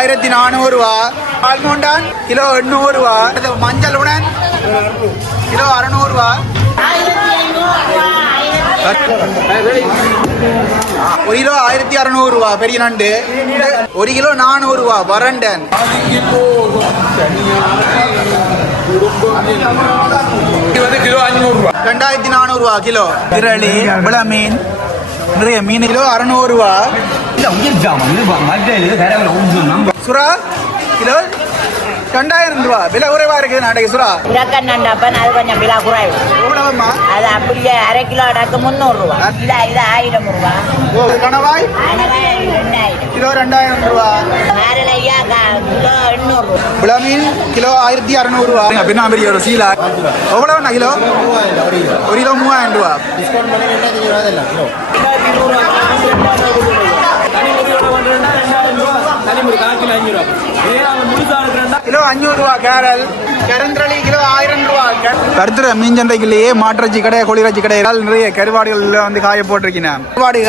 ஆயிரத்தி நானூறு ரூபா ஆல்மோண்டான் கிலோ எண்ணூறு ரூபா மஞ்சள் உடன் கிலோ அறுநூறு ரூபா ஒரு கிலோ ஆயிரத்தி அறுநூறு ரூபா பெரிய நண்டு. ஒரு கிலோ நானூறு ரூபா வரண்டன் இது வந்து கிலோ அஞ்சூறு ரூபா ரெண்டாயிரத்தி நானூறு ரூபா கிலோ. விள மீன் நிறைய மீன் கிலோ அறுநூறு ரூபா? இல்ல உயிர் ஜாமான் இது மட்டை இது நம்ம சுறா கிலோ ரெண்டாயிரம் ரூபா. விலை குறைவா இருக்குது நாளைக்கு சுறா உரக்கண்ணப்பன் அது கொஞ்சம் விலை குறைவு. எவ்வளவுமா அது அப்படியே அரை கிலோ அடக்கு முந்நூறு ரூபா. இல்ல இது ஆயிரம் ரூபா. ஓ கணவாய்? கிலோ ரெண்டாயிரம் ரூபா. வேறலையா கிலோ எண்ணூறு ரூபா. விள மீன் கிலோ ஆயிரத்தி அறுநூறு ரூபா. பின்னா பெரிய ஒரு சீலா. எவ்வளவுண்ணா கிலோ? ஒரு கிலோ மூவாயிரம் ரூபா. கிலோ அஞ்சூறு ரூபா கேரல் கருந்திரளி கிலோ ஆயிரம் ரூபா கருத்துற மீன் சந்தைக்குள்ளேயே மாட்டிறச்சி கடை கோழிறச்சி கடை இறால் நிறைய கருவாடுகள் வந்து காய போட்டிருக்கீங்க கருவாடு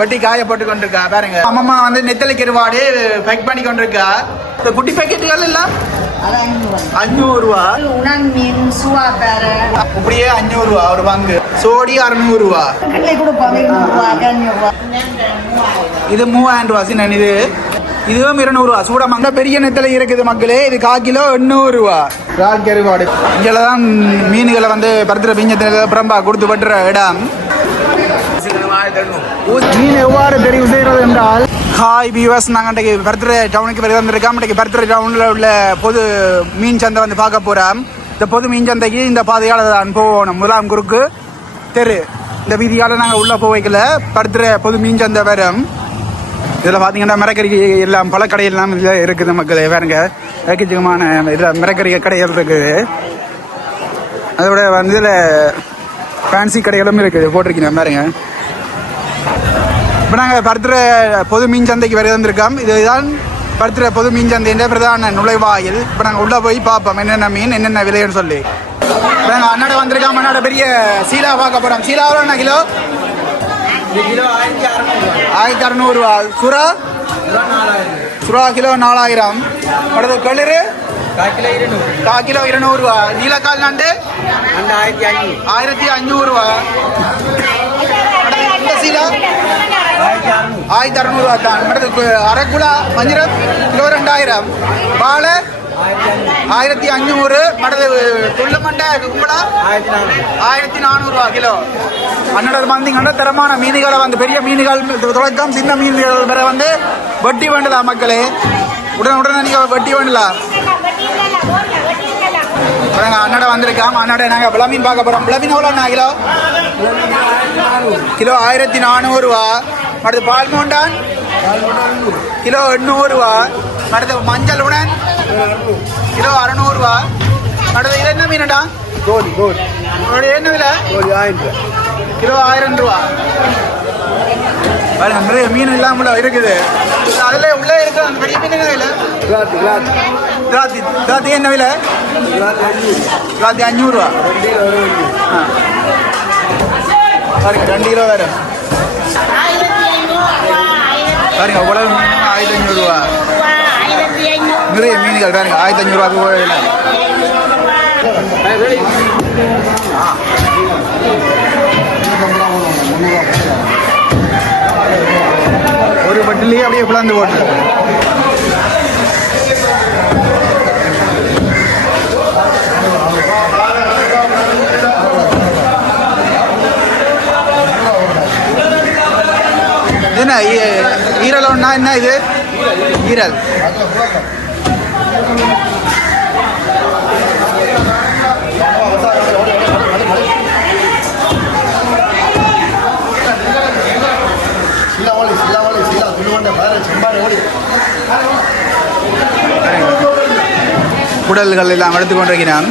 வெட்டி காய போட்டு கொண்டிருக்கா பாருங்க. அம்மம்மா வந்து நெத்தலி கருவாடு பேக் பண்ணி கொண்டிருக்கா. இந்த குட்டி பேக்கெட்டுகள் எல்லாம்? அஞ்சூறு ரூபா. உணன் மீன் சுவா பேரு அப்படியே அஞ்சூறு ரூபா. ஒரு பங்கு சோடி அறுநூறு ரூபா. இது மூவாயிரம் ரூபா சின்ன இது. இதுவும் இருநூறு ரூபா. சூட மங்க பெரிய நெத்தலை இருக்குது மக்களே. இது கிலோ எண்ணூறு ரூபா. ரால் கருவாடு. இங்கே தான் மீன்களை வந்து பருத்துற பிஞ்சத்தில் பிரம்பா கொடுத்து பட்டுற இடம். மீன் எவ்வாறு தெரிவு செய்கிறது என்றால் ஹாய் வியூவர்ஸ் நாங்கள் இன்றைக்கு பருத்துற டவுனுக்கு வருது வந்திருக்கோம். இன்றைக்கு பருத்துற டவுனில் உள்ள பொது மீன் சந்தை வந்து பார்க்க போகிறோம் இந்த பொது மீன் சந்தைக்கு இந்த பாதையால் தான் போகணும். முதலாம் குறுக்கு தெரு. இந்த வீதியால் நாங்கள் உள்ளே போக வைக்கல பருத்துற பொது மீன் சந்தை வரும். இதில் பார்த்தீங்கன்னா மிரக்கறி எல்லாம் பல கடையெல்லாம் இதில் இருக்குது மக்கள் வேறுங்க ஏக்கச்சக்கமான இதில் மிரக்கறி கடைகள் இருக்குது. அதோட வந்து இதில் ஃபேன்சி கடைகளும் இருக்குது போட்டிருக்கீங்க பாருங்க. இப்போ நாங்கள் பருத்துற பொது மீன் சந்தைக்கு வரை வந்திருக்கோம் இதுதான் பருத்துற பொது மீன் சந்தைன்ற பிரதான நுழைவாயில். இப்போ நாங்கள் உள்ளே போய் பார்ப்போம் என்னென்ன மீன் என்னென்ன விலைன்னு சொல்லி. இப்போ நாங்கள் அண்ணாட வந்திருக்கோம் அண்ணாட பெரிய சீலா பார்க்க போகிறோம் சீலாவில் என்ன கிலோ? ஆயிரத்தி அறநூறுவா சுறா? சுறா கிலோ நாலாயிரம். அடுத்து களிறு கா கிலோ இருநூறுவா நீலக்கால் நண்டு? ஆயிரத்தி அஞ்சூறுவா அடுத்து சீலா? ஆயிரத்தி அறநூறுவா தான். அடுத்து அரைக்குலா வஞ்சிரம் கிலோ ரெண்டாயிரம். பாலை? ஆயிரத்தி அஞ்சூறு அடுத்து துள்ளமண்டை கும்பலா? ஆயிரத்தி நானூறுவா கிலோ. அன்னடர் வந்தீங்கன்னா தரமான மீன்களை வந்து பெரிய மீன்கள் தொடக்கம் சின்ன மீன்கள் வரை வந்து வட்டி வேண்டலாம் மக்களே? உடனே உடனே நீங்கள் வட்டி வேண்டலாம் பாருங்க அண்ணாட வந்திருக்காம். அண்ணாட நாங்கள் விளமீன் பார்க்க போகிறோம் விளமீன் எவ்வளோ கிலோ? கிலோ ஆயிரத்தி நானூறுவா. அடுத்து பால் மோண்டான் கிலோ எண்ணூறுவா. அடுத்து மஞ்சள் உடன் கிலோ அறநூறுவா அடுத்து இது என்ன மீனடா கோடி கோடி என்ன விலை கோடி ஆயிரம் கிலோ ஆயிரம் ரூபா பாருங்க நிறைய மீன் இல்லாமல இருக்குது அதுல உள்ள இருக்கிற அந்த பெரிய மீன் என்ன விலை திராத்தி திராத்தி என்ன விலை திராத்தி அஞ்சூறுவா ஆ. பாருங்க ரெண்டு கிலோ வரும் பாருங்க மீன் ஆயிரத்தி ஐநூறு நிறைய மீன்கள் பாருங்க ஆயிரத்தி அஞ்சூறுவா போயிடல ஒரு பட்டிலேயே அப்படியே பிளந்து போட்டு. என்ன ஈரலோன்னா என்ன இது? ஈரல். குடல்கள் எல்லாம் எடுத்துக்கொண்டிருக்கிறான்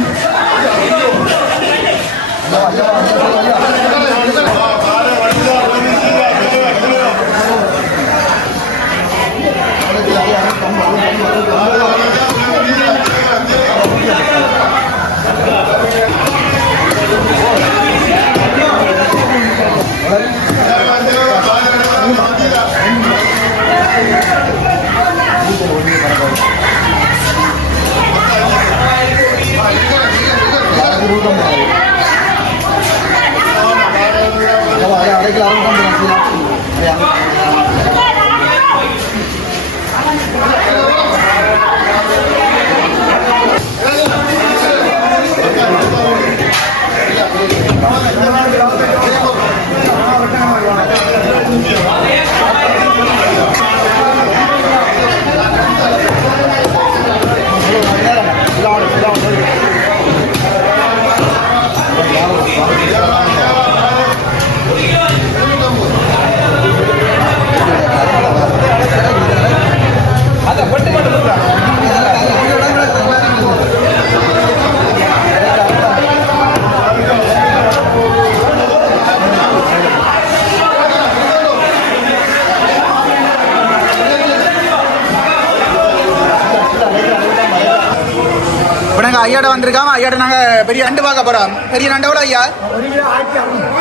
நாங்கள் ஐயாட வந்திருக்காம ஐயாட நாங்கள் பெரிய நண்டு பார்க்க போகிறோம் பெரிய நண்டு எவ்வளோ ஐயா?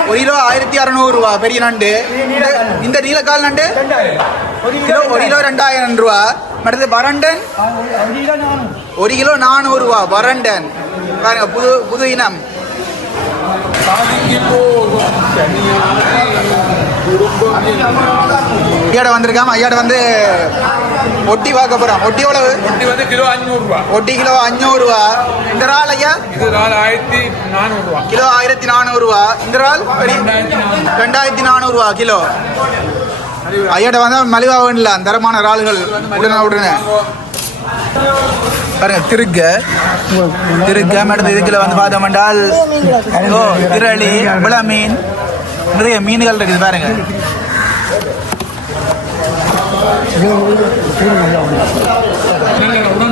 ஒரு கிலோ ஆயிரத்தி அறநூறுவா பெரிய நண்டு. இந்த- இந்த நீலக்கால் நண்டு? கிலோ ஒரு கிலோ ரெண்டாயிரம் ரூபா. அடுத்தது பரண்டன் ஒரு கிலோ நானூறுவா பரண்டன் பாருங்க புது புது இனம். ஐயாட வந்திருக்காம ஐயாட வந்து ஒட்டி பார்க்க போறோம் ஒட்டி எவ்வளவு? இது வந்து கிலோ அஞ்சூறுரூவா ஒட்டி கிலோ அஞ்சூறுவா இந்த இறால் ஐயா? இது நாலு ஆயிரத்தி நானூறுரூவா கிலோ ஆயிரத்தி நானூறுவா. இந்த இறால் ரெண்டாயிரத்தி நானூறுவா கிலோ. ஐயாட்ட வந்து மலிவா வேணும்ல தரமான இறால்கள் உடனே உடனே. பாருங்க திருக்க. திருக்க மேடம் இதுக்குள்ள வந்து பார்த்தோம் என்றால் ஓ திரளி விள மீன் நிறைய மீன்கள் இருக்குது பாருங்க.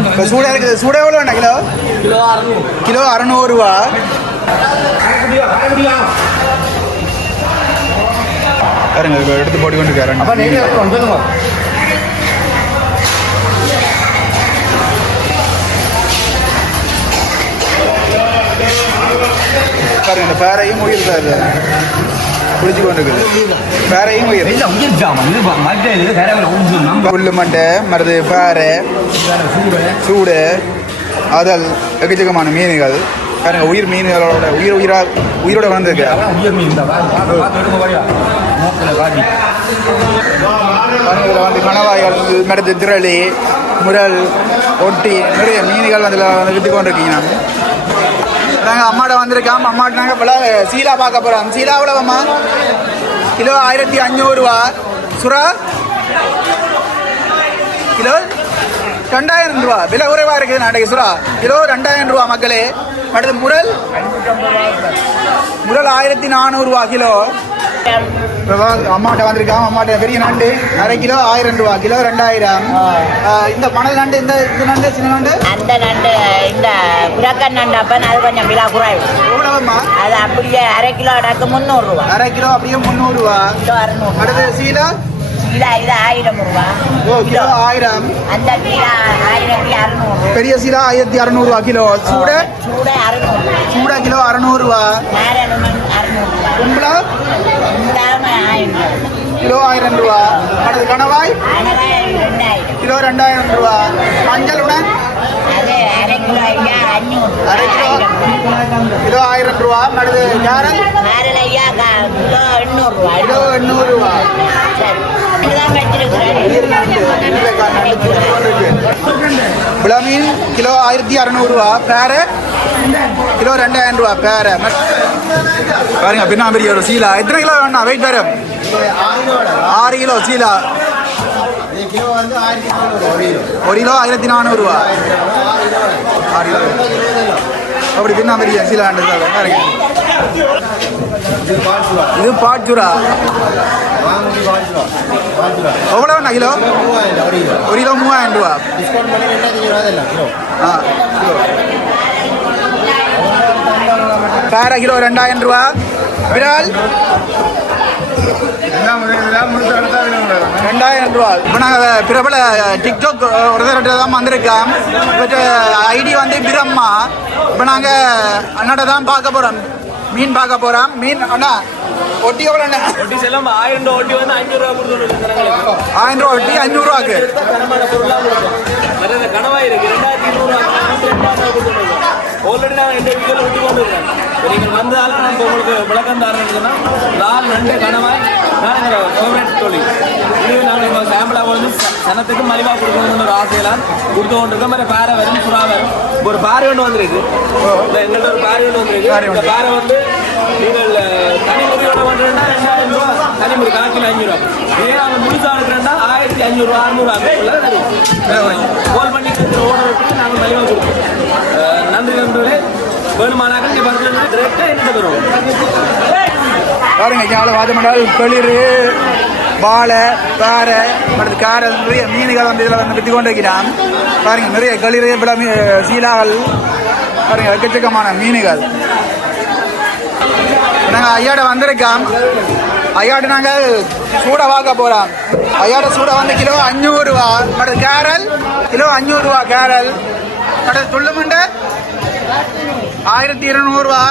இப்போ சூடா இருக்குது சூடா எவ்வளோ வேணா கிலோ கிலோ அறநூறுவா பாருங்க இப்போ எடுத்து போட்டு கொண்டு இருக்காரு பாருங்க இந்த பேரையும் சார் குளிச்சு கொண்டு இருக்குது பேரையும் உயிர் புல்லு மண்டை மருது பாறை சூடு. அதல் எக்கச்சக்கமான மீன்கள். பாருங்க உயிர் மீன்களோட உயிர் உயிரா உயிரோட உயிர் மீன் இதில் வந்து கணவாய்கள் மருது திரளி முரல் ஒட்டி நிறைய மீன்கள் அதில் வந்து விட்டு கொண்டிருக்கீங்க நாங்கள் அம்மாட்ட வந்திருக்கோம். அம்மாட்ட நாங்கள் இப்போ சீலா பார்க்க போகிறோம் சீலா எவ்வளோம்மா கிலோ ஆயிரத்தி அஞ்சூறுவா சுறா கிலோ ரெண்டாயிரம் ரூபா. விலை குறைவாக இருக்குது நாளைக்கு சுறா கிலோ ரெண்டாயிரம் ரூபா மக்களே. அடுத்து முரல். முரல் ஆயிரத்தி நானூறுரூவா கிலோ. அம்மாட்ட வந்திருக்கான் அம்மாட்ட பெரிய நண்டு அரை கிலோ ஆயிரம் ரூபா கிலோ ரெண்டாயிரம். இந்த மணல் நண்டு இந்த இந்த நண்டு சின்ன நண்டு? அந்த நண்டு இந்த புறக்கன் நண்டு அப்பன் அது கொஞ்சம் விழா குறைவு. எவ்வளவும்மா? அது அப்படியே அரை கிலோ அடக்கு முந்நூறுரூவா அரை கிலோ அப்படியே முந்நூறுரூவா கிலோ அறுநூறு. அடுத்து சீலா? கிலோ இது ஆயிரம் ரூபா ஓ கிலோ ஆயிரம் அந்த கிலோ ஆயிரத்தி அறுநூறு பெரிய சீலா ஆயிரத்தி அறநூறுவா கிலோ சூட சூட அறுநூறு சூட கிலோ அறநூறுவா கும்பலா கிலோ ஆயிரம் ரூபா அடுத்து கணவாய் கிலோ ரெண்டாயிரம் ரூபா மஞ்சளுடன் அது அரை கிலோ ஐயா அஞ்சூறு அரை கிலோ கிலோ ஆயிரம் ரூபா. அடுத்து கேரட் நாரல் ஐயா கிலோ எண்ணூறுரூவா கிலோ எண்ணூறு ரூபா கிலோ ஆயிரத்தி அறநூறுவா பேரை. கிலோ ரெண்டாயிரம் ரூபா பேரை. பாருங்க பின்னாம்பரியோட சீலா. எத்தனை கிலோ வேணா வெயிட் வரும் ஆறு கிலோ சீலா. ஒரு கிலோ. ஆயிரத்தி நானூறுரூவா ஆறு கிலோ. அப்படி பின்னா பெரிய சீலா பாருங்க இது பாச்சுரா எவ்வளோ கிலோ? ஒரு கிலோ. மூவாயிரம் ரூபா. ஆ கிலோ. பேர கிலோ ரெண்டாயிரம் ரூபா. விரால். ரெண்டாயிரம் ரூபா இப்போ நாங்கள் பிரபல டிக்டாக் ஒருத்தர் தான் வந்திருக்கோம். பட் ஐடி வந்து பிரம்மா. இப்போ நாங்கள் அண்ணாட்ட தான் பார்க்க போகிறோம் மீன் பார்க்க போகிறோம் மீன் அண்ணா ஒட்டி எவ்வளோண்ணே ஒட்டி செல்லம் ஆயிரம் ரூபா ஒட்டி வந்து அஞ்சூறு ரூபா கொடுத்து தரங்களுக்கு ஆயிரம் ரூபா ஒட்டி அஞ்சூறுவாக்கு தரமான பொருளாக கொடுக்கும் மற்ற இந்த கனவாய் இருக்கு ரெண்டாயிரத்தி இருநூறு ரெண்டாயிரம் கொடுத்துருக்கோம் ஆல்ரெடி நான் ரெண்டு வீடியோவில் விட்டு கொண்டு இருக்கேன் இப்போ நீங்கள் வந்தாலும் நான் உங்களுக்கு விளக்கம் தரேன்னு சொன்னால் நாலு ரெண்டு கனவாய் நான் எங்கள் ஃபேவரட் தொழில் இது நாங்கள் இப்போ சாம்பிளாக வந்து சனத்துக்கு மலிவாக கொடுக்கணும்னு ஒரு ஆசையெல்லாம் கொடுத்து கொண்டிருக்கோம். மாதிரி பாறை வரும் சுறா வரும். ஒரு பாறை ஒன்று வந்திருக்கு. இந்த எங்கள்கிட்ட ஒரு பாறை ஒன்று வந்திருக்கு. இந்த பாறை வந்து நீங்கள் தனி முறையோட பண்ணுறேன்னா ரெண்டாயிரம் ரூபா தனி முறை கணக்கில் அஞ்சு ரூபா இதே நாங்கள் முழுசாக ஆயிரத்தி அஞ்சூறுரூவா அறுநூறுவா கோல் பண்ணி விட்டு நாங்கள் மலிவாக கொடுப்போம். பாருங்க ஞாபக வாதமண்டால் களிர் வாழை பாறை அடுத்து காரை நிறைய மீன்கள் வந்து இதில் வந்து விற்று கொண்டு இருக்கிறான் பாருங்க நிறைய களிர் பிற மீ சீலாகள் பாருங்க எக்கச்சக்கமான மீன்கள். நாங்கள் ஐயாட வந்திருக்கோம். ஐயாட்ட நாங்கள் சூட வாங்க போகிறோம் ஐயாட சூட வந்து கிலோ அஞ்சூறுரூவா அடுத்து கேரல் கிலோ அஞ்சூறுரூவா கேரல். அடுத்து துள்ளுமண்டை ஆயிரத்தி இருநூறுவா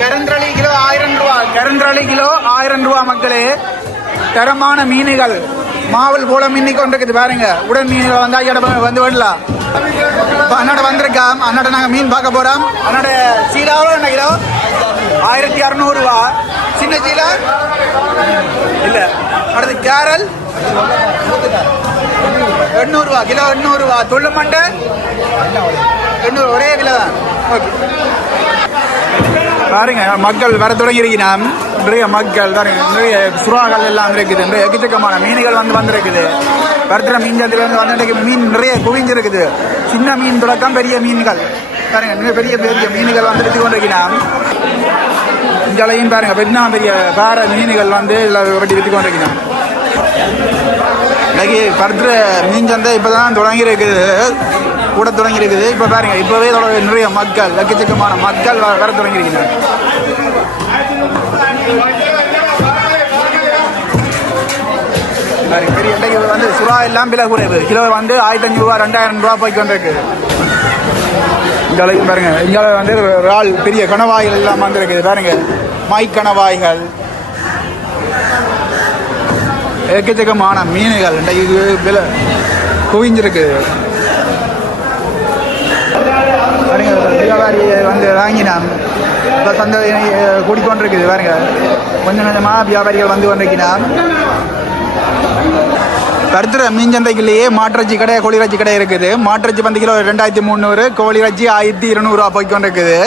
கருந்திரளி கிலோ ஆயிரம் ரூபா கருந்திரளி கிலோ ஆயிரம் ரூபா மக்களே. தரமான மீன்கள். மாவல் போல மின்னி கொண்டிருக்குது பாருங்க. உடன் மீன்கள் வந்தா ஐயாட வந்து விடலாம் இப்ப அண்ணாட வந்திருக்காம் அண்ணாட நாங்க மீன் பார்க்க போறோம். அண்ணாட சீலாவும் என்ன கிலோ? ஆயிரத்தி அறுநூறுவா சின்ன சீலா? இல்ல. அடுத்து கேரல்? எண்ணூறுவா கிலோ எண்ணூறுவா துள்ளு மண்டை எண்ணூறு. ஒரே விலை தான் ஓகே. பாருங்க மக்கள் வர தொடங்கியிருக்கிறான் நிறைய மக்கள் பாருங்க நிறைய சுறாக்கள் எல்லாம் இருக்குது. நிறைய எக்கச்சக்கமான மீன்கள் வந்து வந்திருக்குது. வருத்திர மீன் சந்தையில வந்து வந்து மீன் நிறைய குவிஞ்சிருக்குது. சின்ன மீன் தொடக்கம் பெரிய மீன்கள். பாருங்க நிறைய பெரிய பெரிய மீன்கள் வந்து எடுத்து கொண்டிருக்கிறான் இங்களையும் பாருங்க பெண்ணா பெரிய பார மீன்கள் வந்து இதில் வெட்டி வித்து கொண்டிருக்கிறான் இன்னைக்கு பருத்துற மீன் சந்தை இப்பதான் தொடங்கி இருக்குது கூட தொடங்கி இருக்குது இப்போ பாருங்க இப்போவே இதோட நிறைய மக்கள் எக்கச்சக்கமான மக்கள் வர வர பெரிய இன்றைக்கு வந்து சுறா எல்லாம் விலை குறைவு. கிலோ வந்து ஆயிரத்தி அஞ்சு ரூபா ரெண்டாயிரம் ரூபா போய்க்கு வந்திருக்கு இந்த அளவுக்கு பாருங்க இங்கே வந்து இறால் பெரிய கணவாய்கள் எல்லாம் வந்திருக்குது. பாருங்க மை கணவாய்கள். எக்கச்சக்கமான மீன்கள். இன்றைக்கு விலை குவிஞ்சிருக்கு பாருங்க மாதிரி வந்து வாங்கினான். இப்போ தந்த கூடிக்கொண்டிருக்குது பாருங்க. கொஞ்சம் கொஞ்சமாக வியாபாரிகள் வந்து கொண்டிருக்கிறான். கருத்துற மீன் சந்தைக்குள்ளேயே மாட்டிறச்சி கடை கோழிராச்சி கடை இருக்குது. மாட்டிறச்சி பந்து கிலோ ரெண்டாயிரத்தி முந்நூறு கோழிராச்சி ஆயிரத்தி இருநூறுவா போய்க்கொண்டிருக்குது.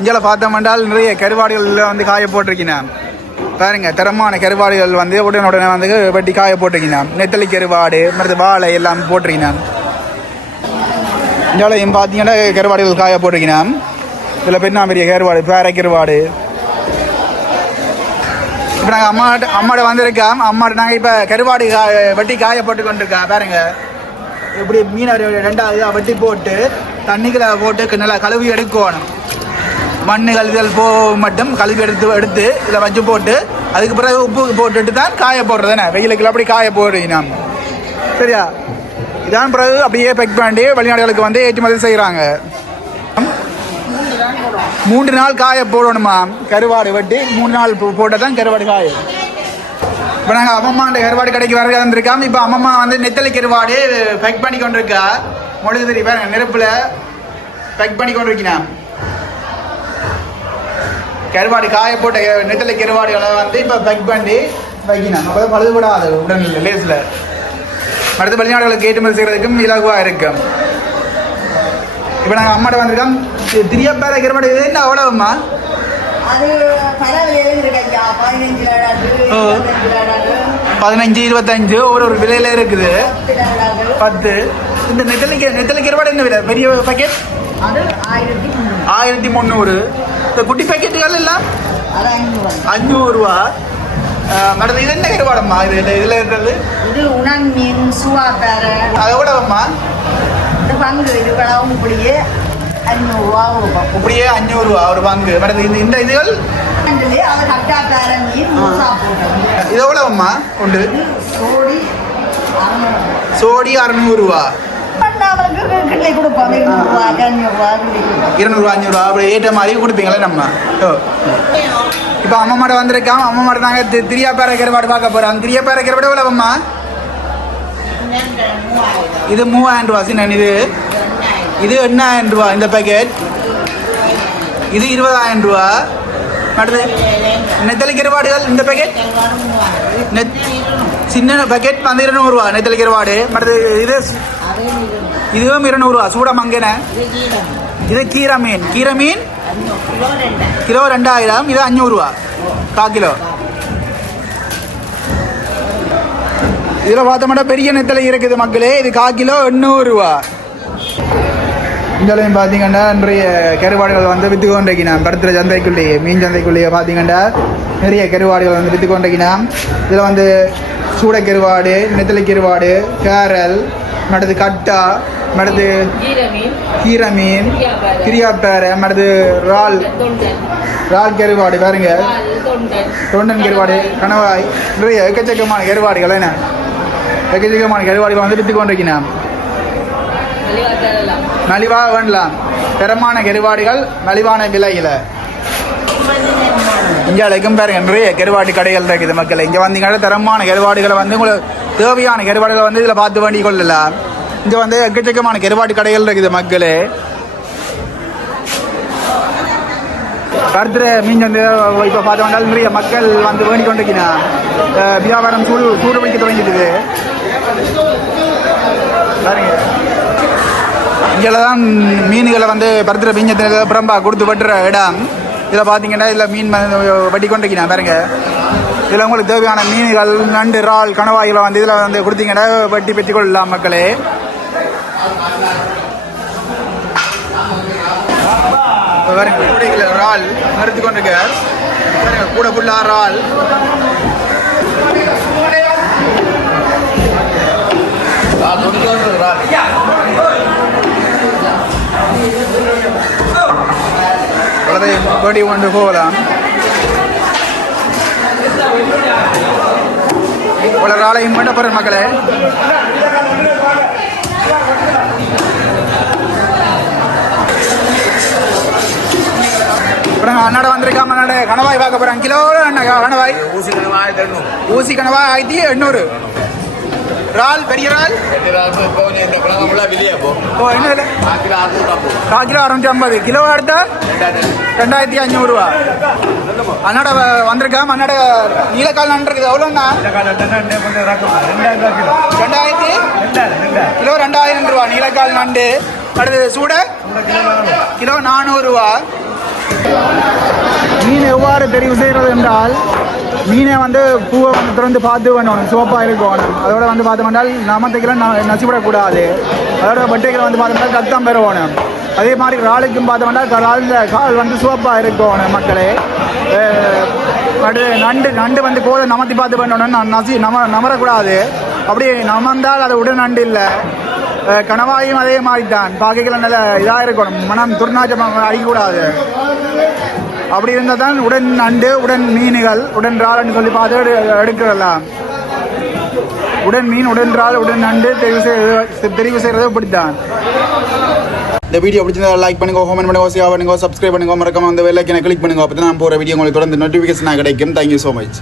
இங்கே பார்த்தோம்னால் நிறைய கருவாடுகள் வந்து காய போட்டிருக்கிறேன். பாருங்க தரமான கருவாடுகள் வந்து உடனே உடனே வந்து வெட்டி காய போட்டிருக்கிறேன். நெத்தலி கருவாடு மருந்து வாழை எல்லாம் போட்டிருக்கிறேன். இந்தியாவிலையும் பார்த்தீங்கன்னா கருவாடுகள் காய போட்டிருக்கிறேன். இதில் பெண்ணா பெரிய கருவாடு பேரை கருவாடு. இப்போ நாங்கள் அம்மாட்ட அம்மாட்ட வந்திருக்கோம். அம்மாட்ட நாங்கள் இப்போ கருவாடு கா வெட்டி காய போட்டு கொண்டிருக்கா பாருங்க. இப்படி மீனை ரெண்டாவது வெட்டி போட்டு தண்ணிக்குள்ள போட்டு நல்லா கழுவி எடுக்கணும். மண்ணு கழுதல் போ மட்டும் கழுவி எடுத்து எடுத்து இதில் வச்சு போட்டு அதுக்கு பிறகு உப்பு போட்டுட்டு தான் காய போடுறது தானே வெயிலுக்குள்ள அப்படி காய போடுறீங்க நாம். சரியா? டான் பிறகு அப்படியே பெக் பண்ணி வெளிநாடுகளுக்கு வந்து ஏற்றுமதி செய்கிறாங்க மூன்று நாள் காய போடணுமா? கருவாடு வெட்டி மூணு நாள் போட்டால் தான் கருவாடு காயும். இப்போ நாங்கள் அம்மம்மாண்ட கருவாடு கடைக்கு வர வந்திருக்காம இப்போ அம்மம்மா வந்து நெத்தலி கருவாடு பேக் பண்ணி கொண்டிருக்கா. மொழி தெரிய பாருங்க நெருப்பில் பேக் பண்ணி கொண்டிருக்கிறான் கருவாடு காய போட்ட நெத்தலி கருவாடுகளை வந்து இப்போ பேக் பண்ணி வைக்கணும் அப்போ பழுதுபடாது உடனே லேஸில். அடுத்த வெளிநாடுகளுக்கு ஏற்றுமதி செய்கிறதுக்கும் இலகுவாக இருக்கும். இப்போ நாங்கள் அம்மாட்ட வந்திருக்கோம் திரியப்பாறை கருவாடு இது என்ன அவ்வளவுமா? பதினஞ்சு. இருபத்தஞ்சு ஒரு ஒரு விலையில இருக்குது. பத்து. இந்த நெத்தலிக்கு நெத்தலி கருவாடு என்ன விலை? பெரிய பாக்கெட் ஆயிரத்தி முந்நூறு. இந்த குட்டி பாக்கெட்டுகள் எல்லாம்? அஞ்சூறுரூவா மேடம் இது என்ன கருவாடம்மா இது? இது- இதுல இருக்கிறது? இது உணன் மீன் சுவாத்தார அதை விடவம்மா இந்த பங்கு இது விளவும் இப்படியே கொடுக்கும் இப்படியே அஞ்சூறுரூவா ஒரு பங்கு. மேடம் இந்த இந்த இதுகள்? அது கட்டாத்தார மீன் இது எவ்வளவும்மா? உண்டு. இது சோடி சோடி அறநூறுவா இருநூறுவா அஞ்சூறுவா அஞ்சூறுவா அப்படி ஏற்ற மாதிரி கொடுப்பீங்களே நம்ம. ஓ. இப்போ அம்மா மாட வந்திருக்கோம் அம்மா மாட நாங்கள் தி- திரியாப்பேர கருவாடு பார்க்க போகிறோம் திரியாப்பேர கருவாடு எவ்வளோ அம்மா? இது மூவாயிரம் ரூபா சின்ன இது. இது எண்ணாயிரம் ரூபா இந்த பேக்கெட் இது இருபதாயிரம் ரூபா. அடுத்து நெத்தலி கருவாடுகள் இந்த பேக்கெட் நெத் சின்ன பேக்கெட் வந்து இருநூறுவா நெத்தலி கருவாடு. அடுத்து இது இதுவும் இருநூறுவா சூட மங்கன. இது கீரை மீன். கீரை மீன்? கிலோ ரெண்டாயிரம் இது அஞ்சூறுவா கா கிலோ இதில் பார்த்தோம்னா பெரிய நெத்தலை இருக்குது மக்களே இது கா கிலோ எண்ணூறுரூவா இங்கேயும் பார்த்தீங்கன்னா நிறைய கருவாடுகள் வந்து விற்று கொண்டிருக்கிறேன் படுத்துற சந்தைக்குள்ளேயே மீன் சந்தைக்குள்ளேயே பார்த்தீங்கன்னா நிறைய கருவாடுகள் வந்து விற்று கொண்டிருக்கிறேன் இதில் வந்து சூட கருவாடு நெத்தலி கருவாடு கேரல் மடுது கட்டா மடுது கீரை மீன் கிரியாப்பேரை மடுது இறால் இறால் கருவாடு பாருங்க. தொண்டன் கருவாடு கணவாய் நிறைய எக்கச்சக்கமான கருவாடுகள் என்ன? எக்கச்சக்கமான கருவாடுகள் வந்து விற்று கொண்டிருக்கிறேன் மலிவாக வேண்டலாம். தரமான கருவாடுகள் மலிவான விலையில் இங்கே அழைக்கும் பாருங்க நிறைய கருவாட்டு கடைகள் இருக்குது மக்கள். இங்கே வந்தீங்கன்னா தரமான கருவாடிகளை வந்து உங்களுக்கு தேவையான கருவாடிகளை வந்து இதில் பார்த்து வேண்டிக் கொள்ளலாம். இங்கே வந்து எக்கச்சக்கமான கருவாடி கடைகள் இருக்குது மக்களே. கருத்துற மீன் வந்து இப்போ பார்த்தோம்னா நிறைய மக்கள் வந்து வேண்டிக் கொண்டிருக்கிறா வியாபாரம் சூடு சூடு பிடிக்க தொடங்கிடுது பாருங்க. இங்கே தான் மீன்களை வந்து பருத்துற மீஞ்சத்தில் புறம்பா கொடுத்து வெட்டுற இடம். இதில் பார்த்தீங்கன்னா இதில் மீன் வட்டி வெட்டி கொண்டிருக்கிறேன் பாருங்க. இதில் உங்களுக்கு தேவையான மீன்கள் நண்டு இறால் கணவாய்களை வந்து இதில் வந்து கொடுத்தீங்கன்னா வட்டி பெற்றுக்கொள்ளலாம் மக்களே. பாருங்க இறால் மறுத்து கொண்டிருக்கார். பாருங்க கூட புள்ளா இறால். கொண்டு போகலாம் இவ்வளோ இறாலையும் மட்டும் பாருங்க மக்களே. அண்ணாட வந்திருக்காம அண்ணாட கணவாய் பார்க்க போகிறேன் கிலோ அண்ணா? கணவாய். ஊசி எண்ணூறு ஊசி கணவாய் ஆயிரத்தி எண்ணூறு. இறால் பெரிய இறால் இந்த வெளியே ஓ என்ன விலை? கிலோ அறுநூற்றி ஐம்பது. கிலோ எடுத்தா ரெண்டாயிரத்தி அஞ்சூறுரூவா அண்ணாட வ- அண்ணாட நீலக்கால் நண்டு இருக்குது எவ்வளோண்ணா ரெண்டாயிரத்தி? கிலோ ரெண்டாயிரம் ரூபா நீலக்கால் நண்டு. அடுத்தது சூட? கிலோ நானூறுரூவா மீன் எவ்வாறு தெரிவு செய்கிறது என்றால் மீனை வந்து பூவை வந்து திறந்து பார்த்து பண்ணணும் சோப்பாக இருக்கணும் அதோட வந்து பார்த்தோம்னா நமத்தைக்கெல்லாம் ந நசிவிடக்கூடாது. அதோட பட்டைகளை வந்து பார்த்தோம்னா ரத்தம் பெறணும் அதே மாதிரி இறாலுக்கும் பார்த்தோம்னா காலில் கால் வந்து சோப்பாக இருக்கணும் மக்களே. அடுத்து நண்டு நண்டு வந்து கோலை நமத்தி பார்த்து பண்ணணும் நசி நம நமரக்கூடாது. அப்படி நமந்தால் அது உடல் நண்டு இல்லை. கணவாயும் அதே மாதிரி தான் பாக்கைகள் நல்ல இதாக இருக்கணும். மனம் துர்நாற்றம் அடிக்கக்கூடாது அப்படி இருந்தால் தான் உடன் நண்டு உடன் மீன்கள் உடன் இறால்னு சொல்லி பார்த்து எடு- எடுக்கிறலாம் உடன் மீன் உடன் இறால் உடன் நண்டு தெரிவு செய்ய தெரிவு செய்கிறது இப்படித்தான். இந்த வீடியோ பிடிச்சிருந்தா லைக் பண்ணுங்க கமெண்ட் பண்ணுங்க ஷேர் பண்ணுங்க சப்ஸ்கிரைப் பண்ணுங்க. மறக்காம அந்த வெள்ளைக்கனை கிளிக் பண்ணுங்க. அப்போ தான் நான் போகிற வீடியோ உங்களுக்கு தொடர்ந்து நோட்டிஃபிகேஷன் கிடைக்கும். Thank you so much